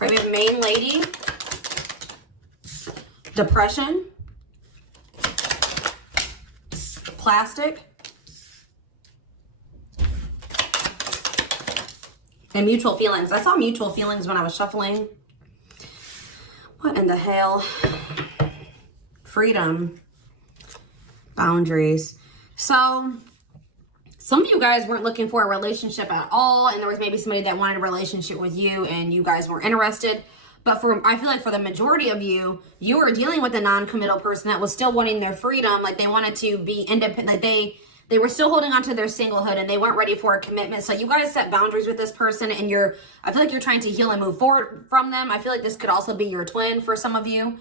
Right, we have main lady, depression, plastic, and mutual feelings. I saw mutual feelings when I was shuffling. What in the hell? Freedom, boundaries. So some of you guys weren't looking for a relationship at all, and there was maybe somebody that wanted a relationship with you and you guys weren't interested. But I feel like for the majority of you, you were dealing with a non-committal person that was still wanting their freedom. Like they wanted to be independent. Like they were still holding on to their singlehood and they weren't ready for a commitment. So you guys set boundaries with this person, and I feel like you're trying to heal and move forward from them. I feel like this could also be your twin for some of you.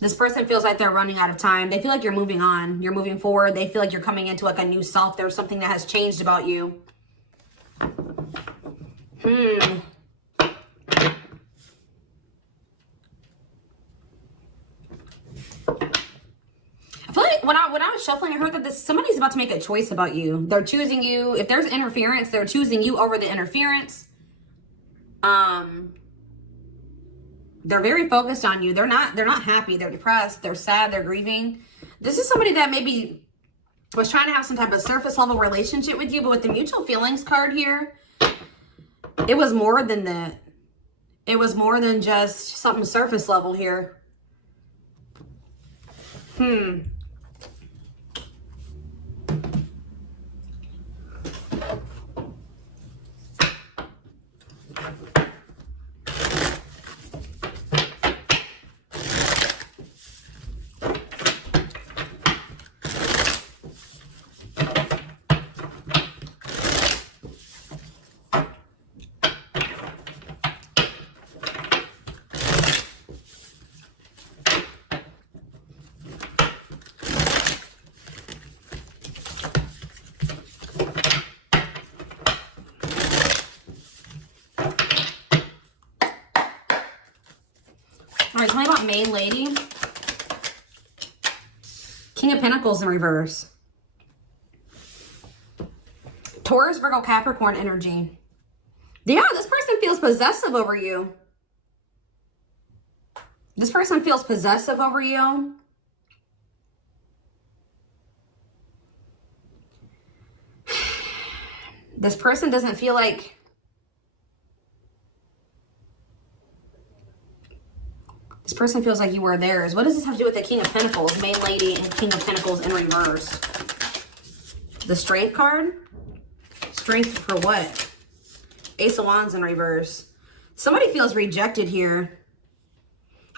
This person feels like they're running out of time. They feel like you're moving on. You're moving forward. They feel like you're coming into like a new self. There's something that has changed about you. I feel like when I was shuffling, I heard that somebody's about to make a choice about you. They're choosing you. If there's interference, they're choosing you over the interference. They're very focused on you. They're not happy. They're depressed. They're sad. They're grieving. This is somebody that maybe was trying to have some type of surface level relationship with you, but with the mutual feelings card here, it was more than that. It was more than just something surface level here. All right, tell me about main lady. King of Pentacles in reverse. Taurus, Virgo, Capricorn energy. Yeah, this person feels possessive over you. This person feels possessive over you. This person doesn't feel like... This person feels like you were theirs. What does this have to do with the King of Pentacles, main lady, and King of Pentacles in reverse? The Strength card? Strength for what? Ace of Wands in reverse. Somebody feels rejected here.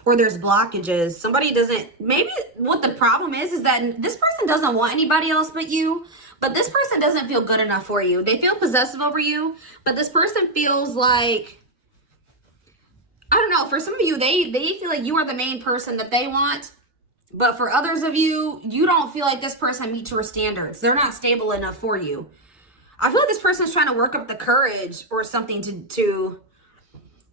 Or there's blockages. Somebody doesn't... Maybe what the problem is that this person doesn't want anybody else but you. But this person doesn't feel good enough for you. They feel possessive over you. But this person feels like... I don't know, for some of you, they feel like you are the main person that they want. But for others of you, you don't feel like this person meets your standards. They're not stable enough for you. I feel like this person's trying to work up the courage or something to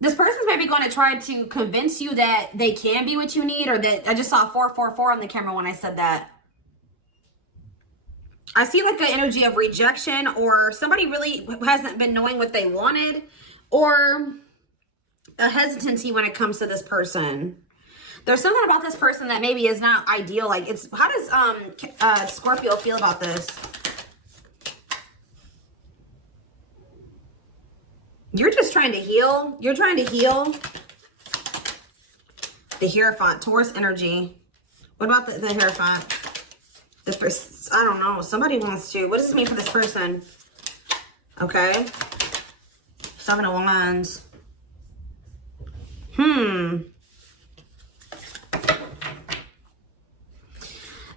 this person's maybe going to try to convince you that they can be what you need, or that... I just saw 444 on the camera when I said that. I see like an energy of rejection, or somebody really hasn't been knowing what they wanted, or a hesitancy when it comes to this person. There's something about this person that maybe is not ideal. Like, it's... How does Scorpio feel about this? You're just trying to heal. You're trying to heal. The Hierophant, Taurus energy. What about the Hierophant? This person, I don't know. Somebody wants to... What does this mean for this person? Okay. 7 of Wands.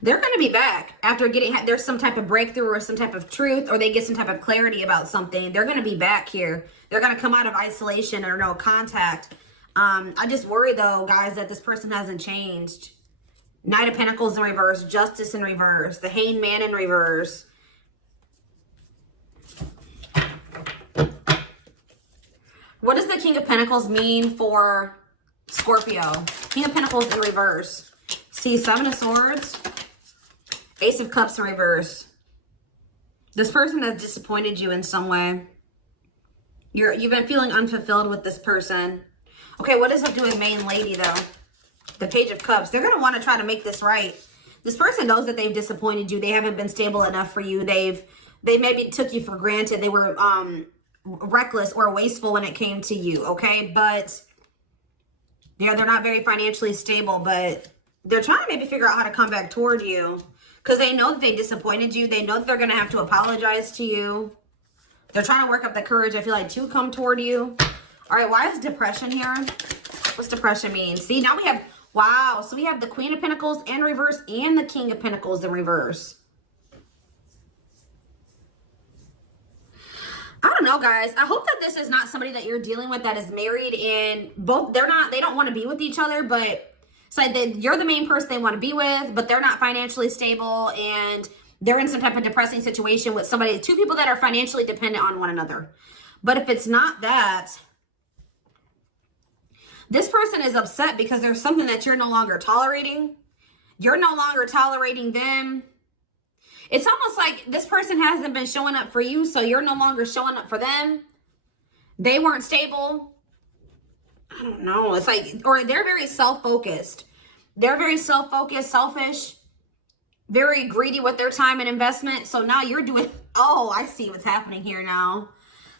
They're going to be back after getting... There's some type of breakthrough or some type of truth, or they get some type of clarity about something. They're going to be back here. They're going to come out of isolation or no contact. I just worry, though, guys, that this person hasn't changed. Knight of Pentacles in reverse. Justice in reverse. The Hanged Man in reverse. What does the King of Pentacles mean for Scorpio? King of Pentacles in reverse. See, Seven of Swords, Ace of Cups in reverse. This person has disappointed you in some way. You've been feeling unfulfilled with this person. Okay, what does it do with main lady, though? The Page of Cups. They're going to want to try to make this right. This person knows that they've disappointed you. They haven't been stable enough for you. They maybe took you for granted. They were reckless or wasteful when it came to you, okay? But yeah, they're not very financially stable, but they're trying to maybe figure out how to come back toward you because they know that they disappointed you. They know that they're going to have to apologize to you. They're trying to work up the courage, I feel like, to come toward you. All right, why is depression here? What's depression mean? See, now we have, wow, so we have the Queen of Pentacles in reverse and the King of Pentacles in reverse. I don't know, guys. I hope that this is not somebody that you're dealing with that is married and both, they don't want to be with each other, but it's like you're the main person they want to be with, but they're not financially stable and they're in some type of depressing situation with somebody, two people that are financially dependent on one another. But if it's not that, this person is upset because there's something that you're no longer tolerating. You're no longer tolerating them. It's almost like this person hasn't been showing up for you, so you're no longer showing up for them. They weren't stable. I don't know. It's like, or they're very self-focused. They're very self-focused, selfish, very greedy with their time and investment. So now you're doing, oh, I see what's happening here now.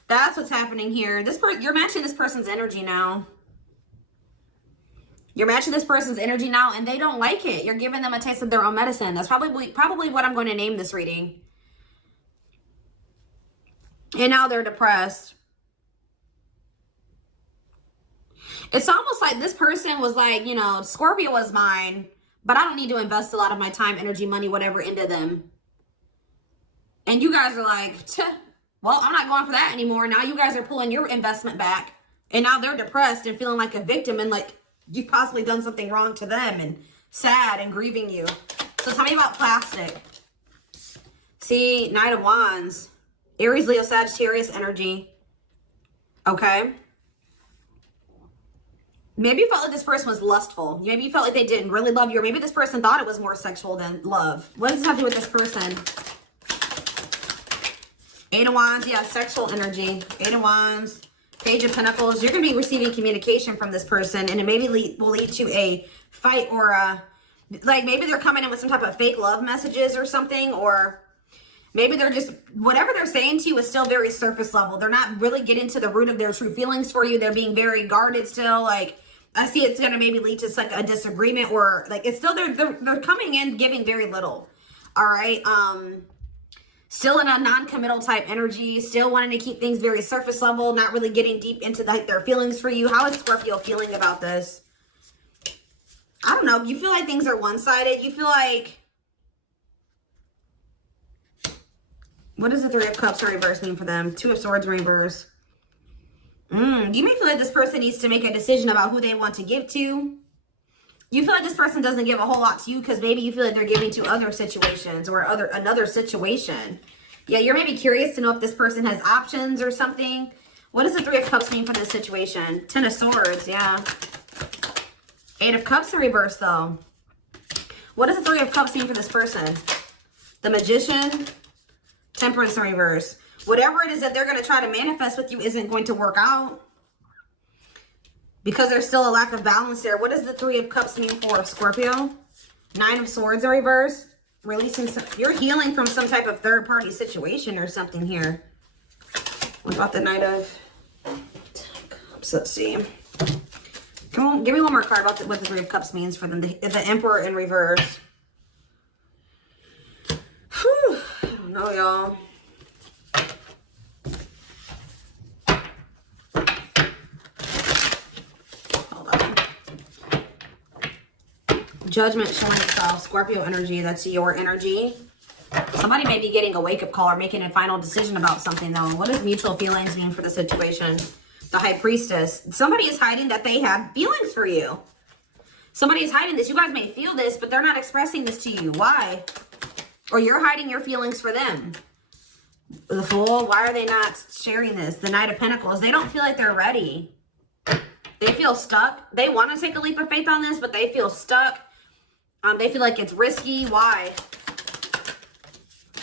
That's what's happening here. You're matching this person's energy now. You're matching this person's energy now, and they don't like it. You're giving them a taste of their own medicine. That's probably what I'm going to name this reading. And now they're depressed. It's almost like this person was like, you know, Scorpio was mine, but I don't need to invest a lot of my time, energy, money, whatever into them. And you guys are like, well, I'm not going for that anymore. Now you guys are pulling your investment back. And now they're depressed and feeling like a victim and like, you've possibly done something wrong to them and sad and grieving you. So tell me about plastic. See, Knight of Wands. Aries, Leo, Sagittarius energy. Okay. Maybe you felt like this person was lustful. Maybe you felt like they didn't really love you. Or maybe this person thought it was more sexual than love. What does it have to do with this person? Eight of Wands. Yeah, sexual energy. Eight of Wands. Page of Pentacles. You're going to be receiving communication from this person, and it maybe will lead to a fight or a, like maybe they're coming in with some type of fake love messages or something, or maybe they're just, whatever they're saying to you is still very surface level. They're not really getting to the root of their true feelings for you. They're being very guarded still. Like, I see it's going to maybe lead to like a disagreement, or like it's still, they're coming in giving very little. All right. Still in a non-committal type energy, still wanting to keep things very surface level, not really getting deep into their feelings for you. How is Scorpio feeling about this? I don't know. You feel like things are one-sided. You feel like, what does the Three of Cups in reverse mean for them? Two of Swords in reverse. You may feel like this person needs to make a decision about who they want to give to. You feel like this person doesn't give a whole lot to you because maybe you feel like they're giving to other situations or another situation. Yeah, you're maybe curious to know if this person has options or something. What does the Three of Cups mean for this situation? Ten of Swords, yeah. Eight of Cups in reverse, though. What does the Three of Cups mean for this person? The Magician, Temperance in reverse. Whatever it is that they're going to try to manifest with you isn't going to work out, because there's still a lack of balance there. What does the Three of Cups mean for Scorpio? Nine of Swords in reverse. Releasing you're healing from some type of third-party situation or something here. What about the Knight of Cups? Let's see. Come on, give me one more card about what the Three of Cups means for them. The Emperor in reverse. Whew. I don't know, y'all. Judgment showing itself. Scorpio energy. That's your energy. Somebody may be getting a wake-up call or making a final decision about something, though. What does mutual feelings mean for the situation? The High Priestess. Somebody is hiding that they have feelings for you. Somebody is hiding this. You guys may feel this, but they're not expressing this to you. Why? Or you're hiding your feelings for them. The Fool. Why are they not sharing this? The Knight of Pentacles. They don't feel like they're ready. They feel stuck. They want to take a leap of faith on this, but they feel stuck. They feel like it's risky. Why?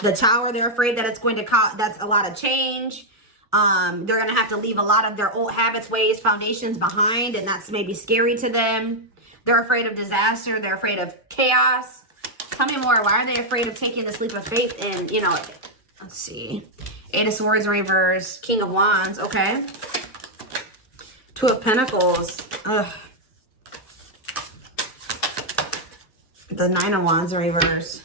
The Tower, they're afraid that it's going to cause, that's a lot of change. They're going to have to leave a lot of their old habits, ways, foundations behind, and that's maybe scary to them. They're afraid of disaster. They're afraid of chaos. Tell me more. Why are they afraid of taking this leap of faith? And, you know, let's see. Eight of Swords in reverse. King of Wands. Okay. Two of Pentacles. Ugh. The Nine of Wands in reverse.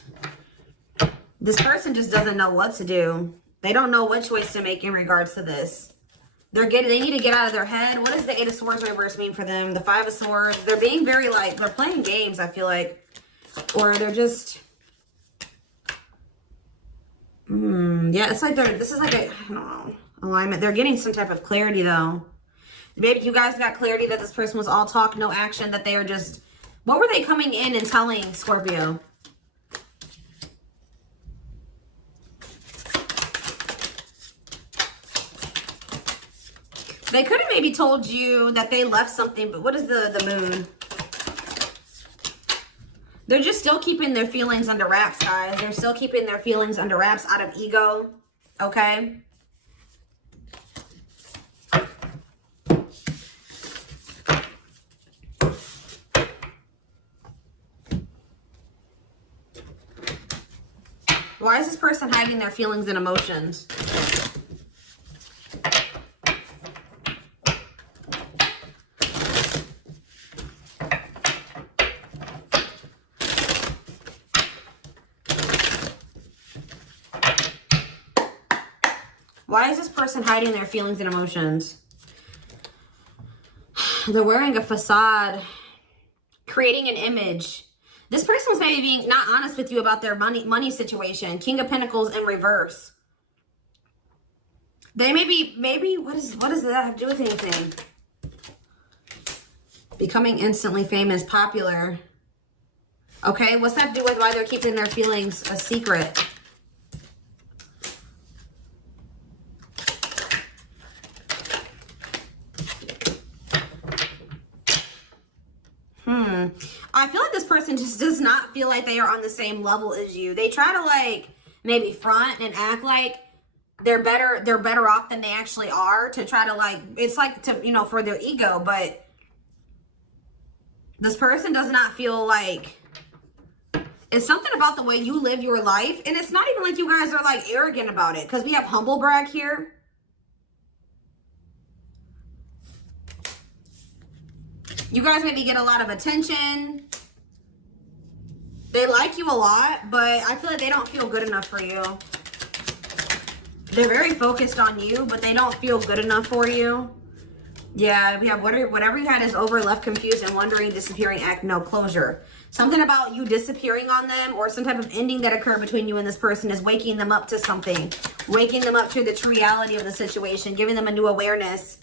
This person just doesn't know what to do. They don't know what choice to make in regards to this. They need to get out of their head. What does the Eight of Swords in reverse mean for them? The Five of Swords. They're being very, like, they're playing games, I feel like. Or they're just... yeah, it's like this is like a, I don't know, alignment. They're getting some type of clarity, though. Maybe you guys got clarity that this person was all talk, no action, that they are just... What were they coming in and telling Scorpio? They could have maybe told you that they left something, but what is the moon? They're just still keeping their feelings under wraps, guys. They're still keeping their feelings under wraps out of ego, okay? Why is this person hiding their feelings and emotions? Why is this person hiding their feelings and emotions? They're wearing a facade, creating an image. This person was maybe being not honest with you about their money situation. King of Pentacles in reverse. They maybe what does that have to do with anything? Becoming instantly famous, popular. Okay, what's that have to do with why they're keeping their feelings a secret? I feel like this person just does not feel like they are on the same level as you. They try to, like, maybe front and act like they're better off than they actually are, to try to, like, it's like to, you know, for their ego. But this person does not feel like, it's something about the way you live your life. And it's not even like you guys are, like, arrogant about it, because we have humble brag here. You guys maybe get a lot of attention. They like you a lot, but I feel like they don't feel good enough for you. They're very focused on you, but they don't feel good enough for you. Yeah, we have whatever you had is over, left confused and wondering, disappearing, act, no closure. Something about you disappearing on them, or some type of ending that occurred between you and this person, is waking them up to something. Waking them up to the true reality of the situation, giving them a new awareness.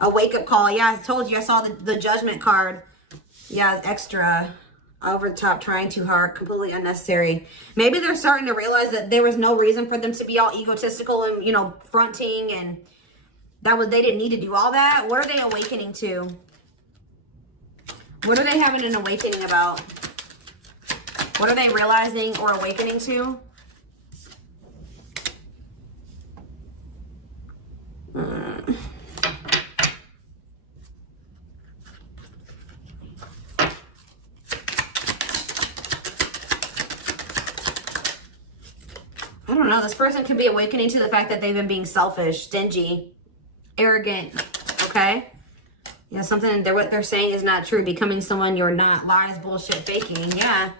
A wake-up call. Yeah, I told you. I saw the Judgment card. Yeah, extra. Over the top, trying too hard, completely unnecessary. Maybe they're starting to realize that there was no reason for them to be all egotistical and, you know, fronting, and they didn't need to do all that. What are they awakening to? What are they having an awakening about? What are they realizing or awakening to? I don't know. This person could be awakening to the fact that they've been being selfish, stingy, arrogant. Okay? Yeah, something, what they're saying is not true. Becoming someone you're not. Lies, bullshit, faking. Yeah.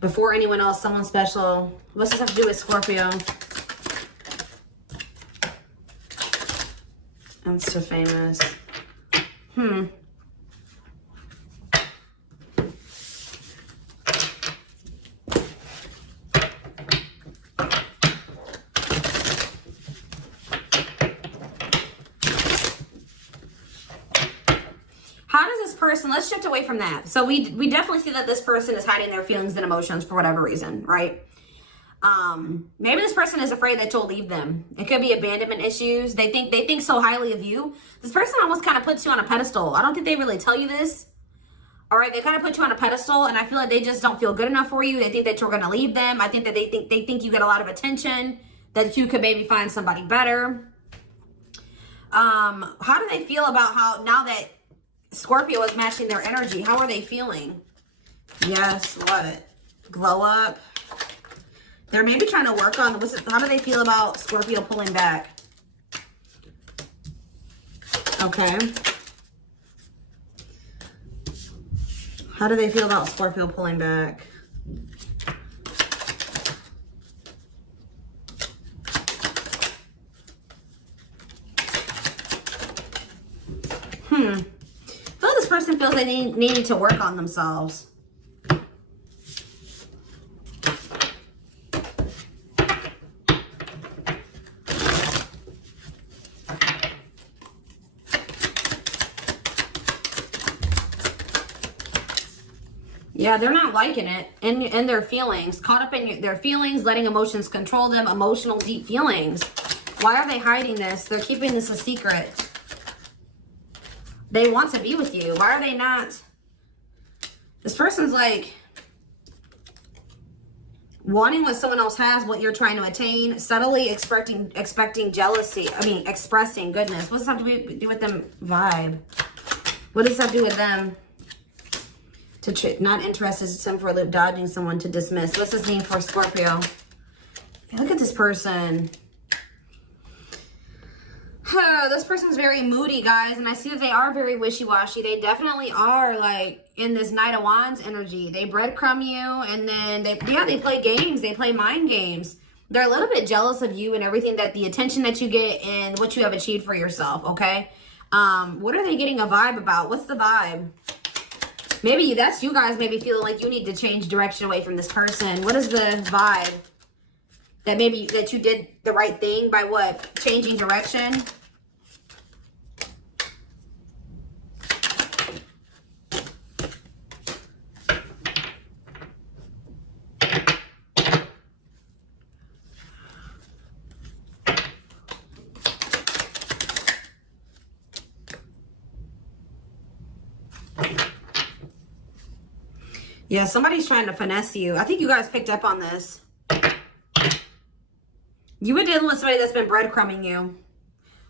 Before anyone else, someone special. What's this have to do with Scorpio? I'm so famous. Let's shift away from that. So we definitely see that this person is hiding their feelings and emotions for whatever reason, right? Maybe this person is afraid that you'll leave them. It could be abandonment issues. They think so highly of you. This person almost kind of puts you on a pedestal. I don't think they really tell you this. All right, they kind of put you on a pedestal, and I feel like they just don't feel good enough for you. They think that you're going to leave them. I think that they think you get a lot of attention, that you could maybe find somebody better. How do they feel about how now that Scorpio is matching their energy? How are they feeling? Yes, what? Glow up. They're maybe trying to work on, how do they feel about Scorpio pulling back? Okay. How do they feel about Scorpio pulling back? I feel like this person feels they need to work on themselves. Yeah, they're not liking it in their feelings. Caught up in their feelings, letting emotions control them, emotional, deep feelings. Why are they hiding this? They're keeping this a secret. They want to be with you. Why are they not? This person's like wanting what someone else has, what you're trying to attain, subtly expecting jealousy. I mean, expressing goodness. What does that have to do with them vibe? What does that do with them? Not interested, some for a loop, dodging someone, to dismiss. What's this mean for Scorpio? Look at this person. This person's very moody, guys, and I see that they are very wishy-washy. They definitely are, like, in this Knight of Wands energy. They breadcrumb you, and then they play games. They play mind games. They're a little bit jealous of you and everything, that the attention that you get and what you have achieved for yourself, okay? What are they getting a vibe about? What's the vibe? Maybe that's you guys maybe feeling like you need to change direction away from this person. What is the vibe? That maybe that you did the right thing by what? Changing direction? Yeah, somebody's trying to finesse you. I think you guys picked up on this. You were dealing with somebody that's been breadcrumbing you.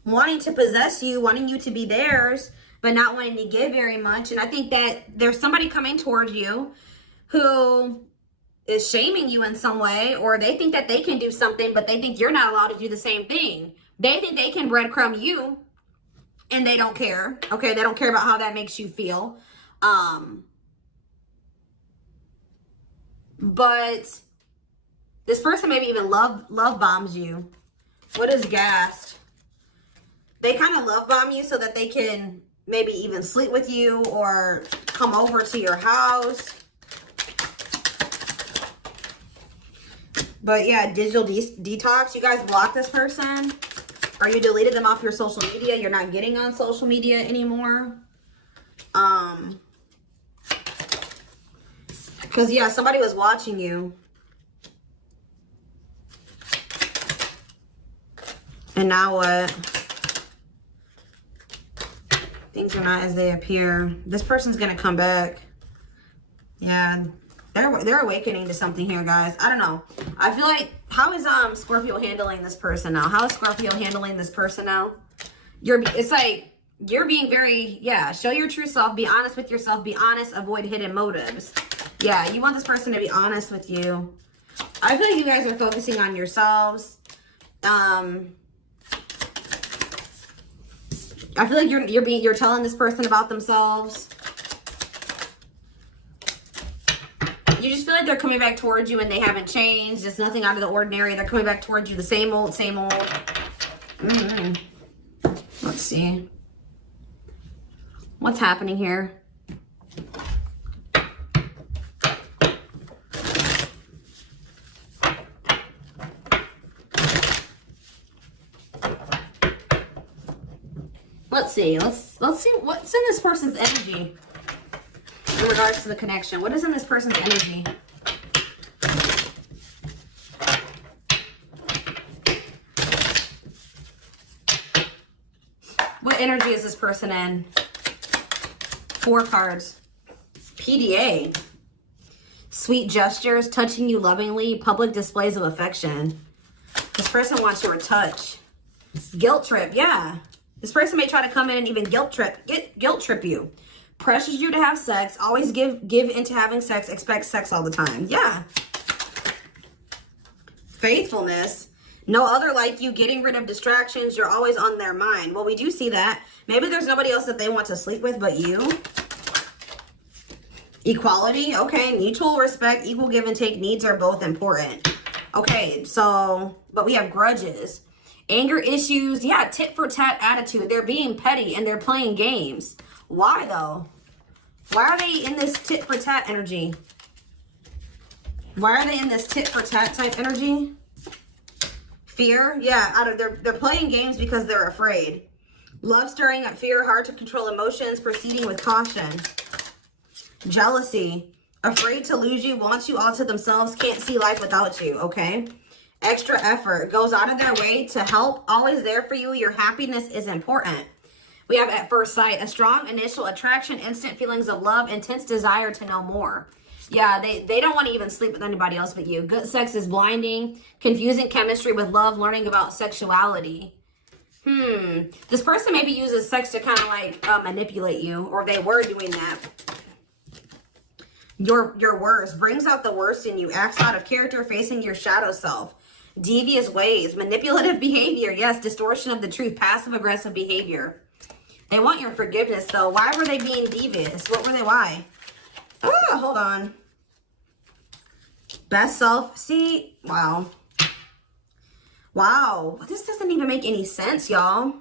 Wanting to possess you, wanting you to be theirs, but not wanting to give very much. And I think that there's somebody coming towards you who is shaming you in some way, or they think that they can do something, but they think you're not allowed to do the same thing. They think they can breadcrumb you, and they don't care. Okay, they don't care about how that makes you feel. But this person maybe even love bombs you. What is gassed? They kind of love bomb you so that they can maybe even sleep with you or come over to your house. But yeah, digital detox. You guys block this person, or you deleted them off your social media. You're not getting on social media anymore. Because, yeah, somebody was watching you. And now what? Things are not as they appear. This person's going to come back. Yeah, they're awakening to something here, guys. I don't know. I feel like, how is Scorpio handling this person now? How is Scorpio handling this person now? It's like, you're being very, yeah, show your true self. Be honest with yourself. Be honest. Avoid hidden motives. Yeah, you want this person to be honest with you. I feel like you guys are focusing on yourselves. I feel like you're telling this person about themselves. You just feel like they're coming back towards you and they haven't changed. It's nothing out of the ordinary. They're coming back towards you the same old, same old. Let's see. What's happening here? Let's see. Let's see what's in this person's energy in regards to the connection. What is in this person's energy? What energy is this person in? 4 cards. PDA. Sweet gestures, touching you lovingly, public displays of affection. This person wants your touch. Guilt trip, yeah. This person may try to come in and even guilt trip you. Pressures you to have sex. Always give into having sex. Expect sex all the time. Yeah. Faithfulness. No other like you. Getting rid of distractions. You're always on their mind. Well, we do see that. Maybe there's nobody else that they want to sleep with but you. Equality. Okay. Mutual respect. Equal give and take. Needs are both important. Okay. So, but we have grudges. Anger issues. Yeah. Tit for tat attitude. They're being petty and they're playing games. Why though? Why are they in this tit for tat energy? Why are they in this tit for tat type energy? Fear. Yeah. They're playing games because they're afraid. Love stirring up fear. Hard to control emotions. Proceeding with caution. Jealousy. Afraid to lose you. Wants you all to themselves. Can't see life without you. Okay. Extra effort. Goes out of their way to help. Always there for you. Your happiness is important. We have at first sight. A strong initial attraction. Instant feelings of love. Intense desire to know more. Yeah, they don't want to even sleep with anybody else but you. Good sex is blinding. Confusing chemistry with love. Learning about sexuality. This person maybe uses sex to kind of like manipulate you. Or they were doing that. Your worst. Brings out the worst in you. Acts out of character. Facing your shadow self. Devious ways. Manipulative behavior. Yes, distortion of the truth. Passive aggressive behavior. They want your forgiveness though. Why were they being devious? What were they? Why? Oh, hold on. Best self. See? Wow. Wow. This doesn't even make any sense, y'all.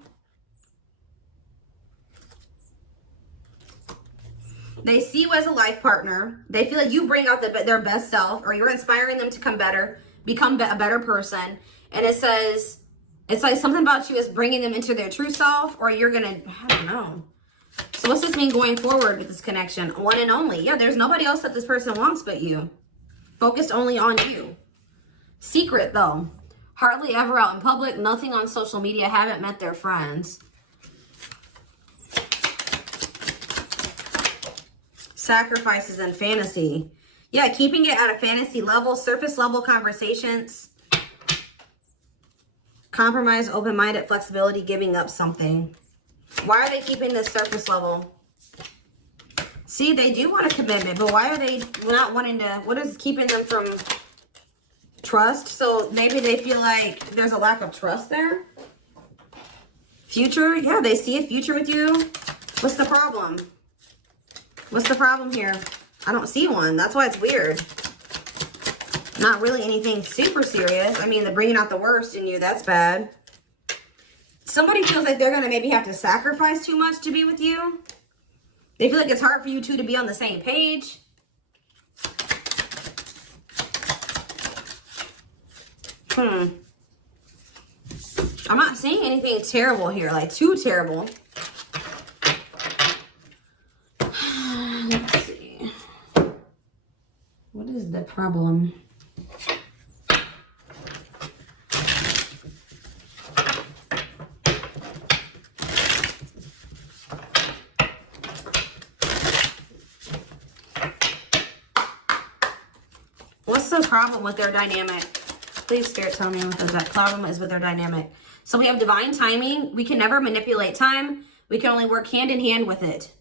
They see you as a life partner. They feel like you bring out their best self, or you're inspiring them to become a better person. And it says, it's like something about you is bringing them into their true self, or you're going to, I don't know. So what's this mean going forward with this connection? One and only. Yeah, there's nobody else that this person wants but you. Focused only on you. Secret, though. Hardly ever out in public. Nothing on social media. Haven't met their friends. Sacrifices and fantasy. Yeah, keeping it at a fantasy level. Surface level conversations. Compromise, open-minded, flexibility, giving up something. Why are they keeping this surface level? See, they do want a commitment, but why are they not wanting to? What is keeping them from trust? So maybe they feel like there's a lack of trust there. Future, yeah, they see a future with you. What's the problem? What's the problem here? I don't see one. That's why it's weird. Not really anything super serious. I mean, they're bringing out the worst in you. That's bad. Somebody feels like they're going to maybe have to sacrifice too much to be with you. They feel like it's hard for you two to be on the same page. I'm not seeing anything terrible here, like too terrible. Let's see. What is the problem? What's the problem with their dynamic? Please, Spirit, tell me what the problem is with their dynamic. So we have divine timing. We can never manipulate time. We can only work hand in hand with it.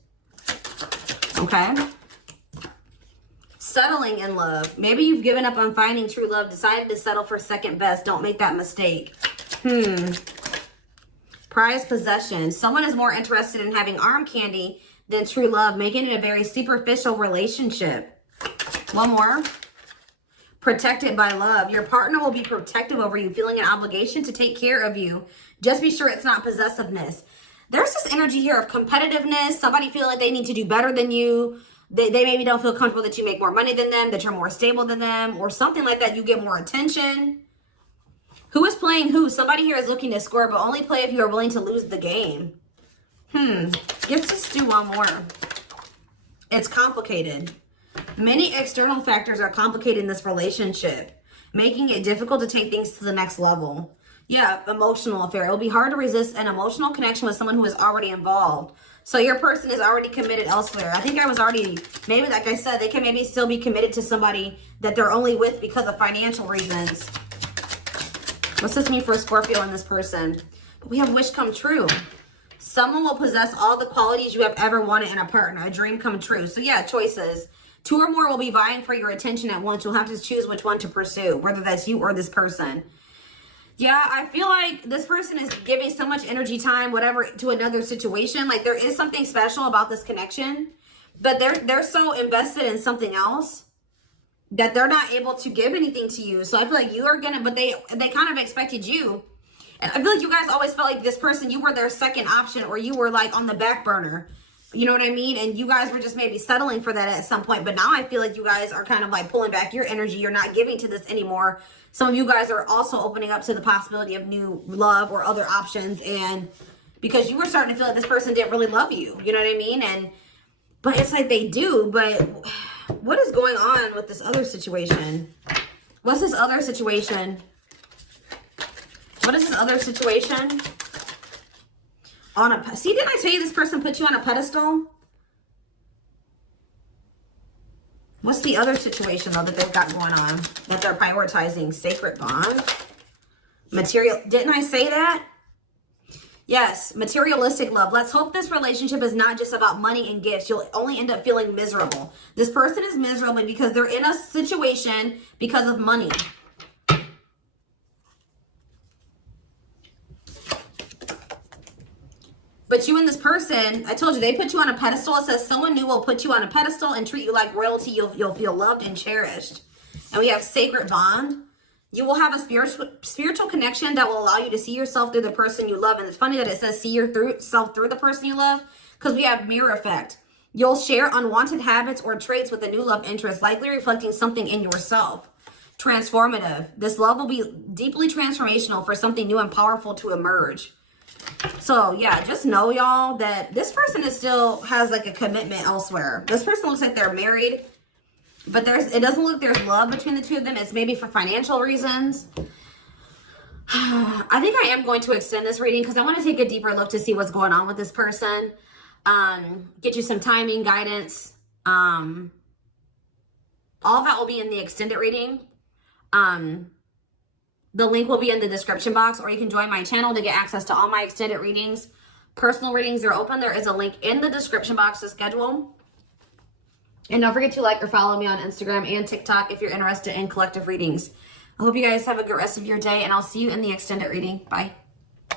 Okay? Settling in love. Maybe you've given up on finding true love, decided to settle for second best. Don't make that mistake. Prized possession. Someone is more interested in having arm candy than true love, making it a very superficial relationship. One more. Protected by love. Your partner will be protective over you, feeling an obligation to take care of you. Just be sure it's not possessiveness. There's this energy here of competitiveness. Somebody feel like they need to do better than you. They maybe don't feel comfortable that you make more money than them, that you're more stable than them, or something like that. You get more attention. Who is playing who? Somebody here is looking to score, but only play if you are willing to lose the game. Let's just do one more. It's complicated. Many external factors are complicating this relationship, making it difficult to take things to the next level. Yeah, emotional affair. It'll be hard to resist an emotional connection with someone who is already involved. So your person is already committed elsewhere. I think I was already, maybe like I said, they can maybe still be committed to somebody that they're only with because of financial reasons. What's this mean for Scorpio and this person? We have wish come true. Someone will possess all the qualities you have ever wanted in a partner. A dream come true. So yeah, choices. 2 or more will be vying for your attention at once. You'll have to choose which one to pursue, whether that's you or this person. Yeah, I feel like this person is giving so much energy, time, whatever, to another situation. Like there is something special about this connection, but they're so invested in something else that they're not able to give anything to you. So I feel like you are gonna, but they kind of expected you. And I feel like you guys always felt like this person, you were their second option, or you were like on the back burner. You know what I mean? And you guys were just maybe settling for that at some point. But now I feel like you guys are kind of like pulling back your energy. You're not giving to this anymore. Some of you guys are also opening up to the possibility of new love or other options. And because you were starting to feel like this person didn't really love you. You know what I mean? But it's like they do. But what is going on with this other situation? What's this other situation? What is this other situation? See, didn't I tell you this person put you on a pedestal? What's the other situation, though, that they've got going on? That they're prioritizing? Sacred bond? Material. Didn't I say that? Yes, materialistic love. Let's hope this relationship is not just about money and gifts. You'll only end up feeling miserable. This person is miserable because they're in a situation because of money. But you and this person, I told you, they put you on a pedestal. It says someone new will put you on a pedestal and treat you like royalty. You'll feel loved and cherished. And we have sacred bond. You will have a spiritual connection that will allow you to see yourself through the person you love. And it's funny that it says see yourself through the person you love, because we have mirror effect. You'll share unwanted habits or traits with a new love interest, likely reflecting something in yourself. Transformative. This love will be deeply transformational for something new and powerful to emerge. So yeah, just know, y'all, that this person is still has like a commitment elsewhere. This person looks like they're married, but it doesn't look there's love between the two of them. It's maybe for financial reasons. I think I am going to extend this reading because I want to take a deeper look to see what's going on with this person. Get you some timing, guidance. All of that will be in the extended reading. The link will be in the description box, or you can join my channel to get access to all my extended readings. Personal readings are open. There is a link in the description box to schedule. And don't forget to like or follow me on Instagram and TikTok if you're interested in collective readings. I hope you guys have a good rest of your day, and I'll see you in the extended reading. Bye.